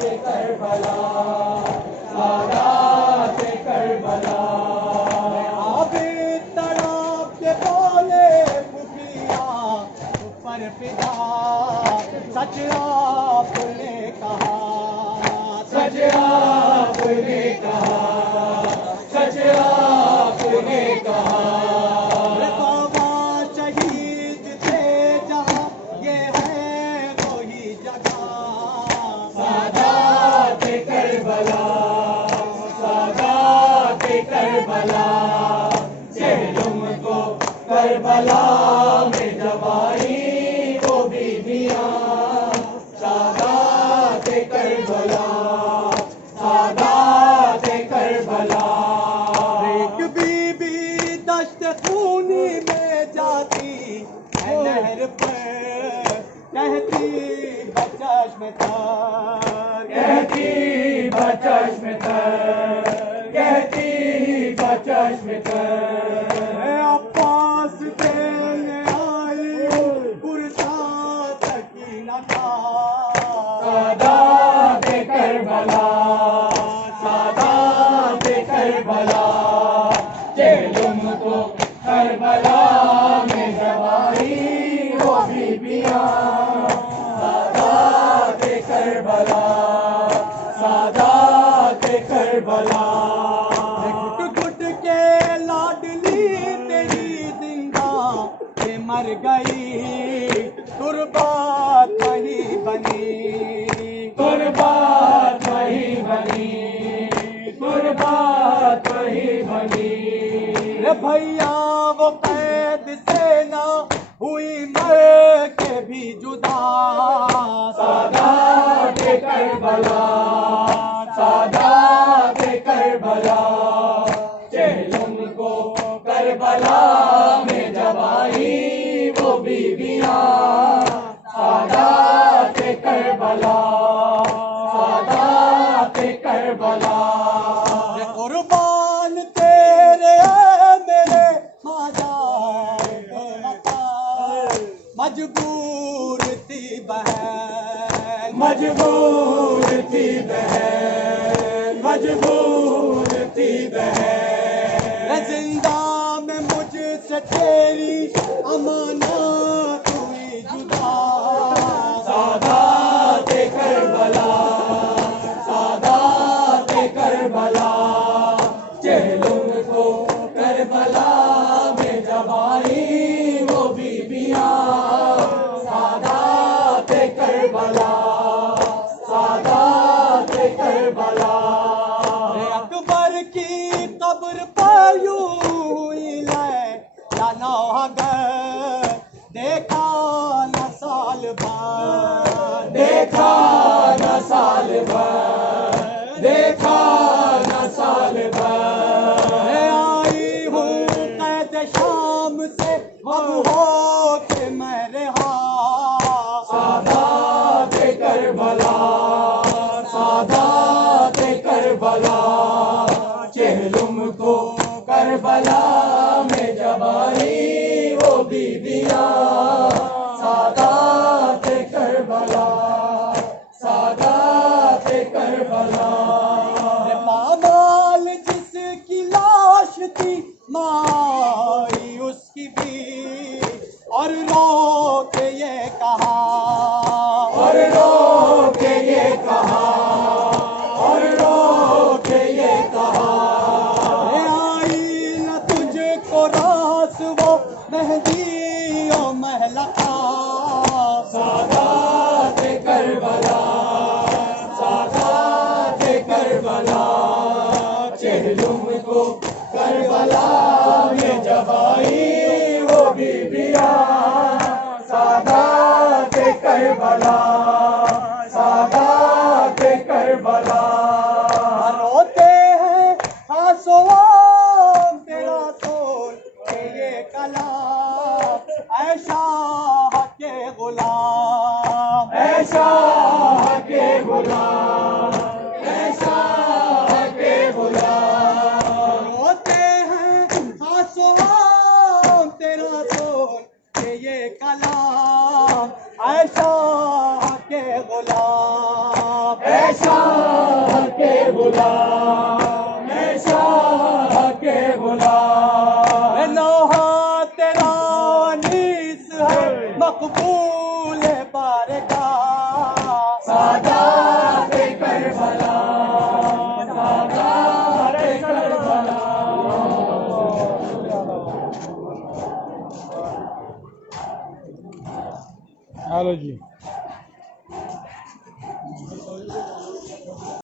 Karbala, सादात Karbala. Abid तड़प के बोले खुफिया ऊपर फिदा, सच आपने कहा, सच आपने कहा, सच आपने कहा। बाबा शहीद थे जहाँ ये है वही जगह, सादात करबला, सादात करबला। चेहलुम को करबला में जवाई वो बीबियां, सादात करबला, सादात करबला। एक बीबी दश्त खूनी में जाती है नहर पर, कहती बचश्म तर, कहती बचश्म तर, कहती बचश्म तर। अब्बास देने आई पुरसा सकीना था, सादात करबला, सादात करबला। चेहलुम को करबला में जवाई वो बीबियां, सादात करबला, सादात करबला। घुट घुट के लाडली तेरी जिंदा ये मर गई, कुर्बात वही बनी, कुर्बात वही बनी, कुर्बात वही बनी। रे भैया वो कैद से ना हुई मर के भी जुदा, सादात करबला, सादात करबला। चेहलुम को करबला में जवाई वो बीबियां, सादात करबला, सादात करबला। कुर्बान तेरे मेरे माजार मजबूर थी बहन, मजबूर थी बहन, मजबूर थी बहन। जिंदा में मुझसे तेरी अमानत हुई जुदा, सादात करबला, सादात करबला। चेहलुम को करबला में जवाई वो बीबियां, सादात करबला, सादात करबला। अकबर की कब्र पर यूं ही लैला नौहगर, देखा न साल भर, देखा न साल भर, देखा न साल भर। आई हूँ कैद शाम से अब हो के मैं रहा, सादात करबला, सादात करबला। चेहलुम को करबला में जवाई वो बीबियां, सादात करबला, सादात करबला। मामाल जिसकी लाश थी माई उसकी भी, और रो के ये कहा, और रो के ये कहा, और रो के ये कहा। आई न तुझको रास वो मेहंदी ओ महलका, सादात करबला, सादात करबला। चेहलुम को करबला में जवाई वो बीबियां, सादात करबला, सादात करबला। रोते हैं आंसू तेरा सोल के ये कलाम, ऐशा के गुलाम, ऐशा के गुलाम, ऐशा के गुलाम। रोते हैं आंसू तेरा सोल के ये कलाम, ऐशा के गुलाम। शाह के गुलाम, मैं शाह के गुलाम। नौहा तेरा अनीस है मकबूल बारगाह, सादात करबला, सादात करबला। हेलो जी।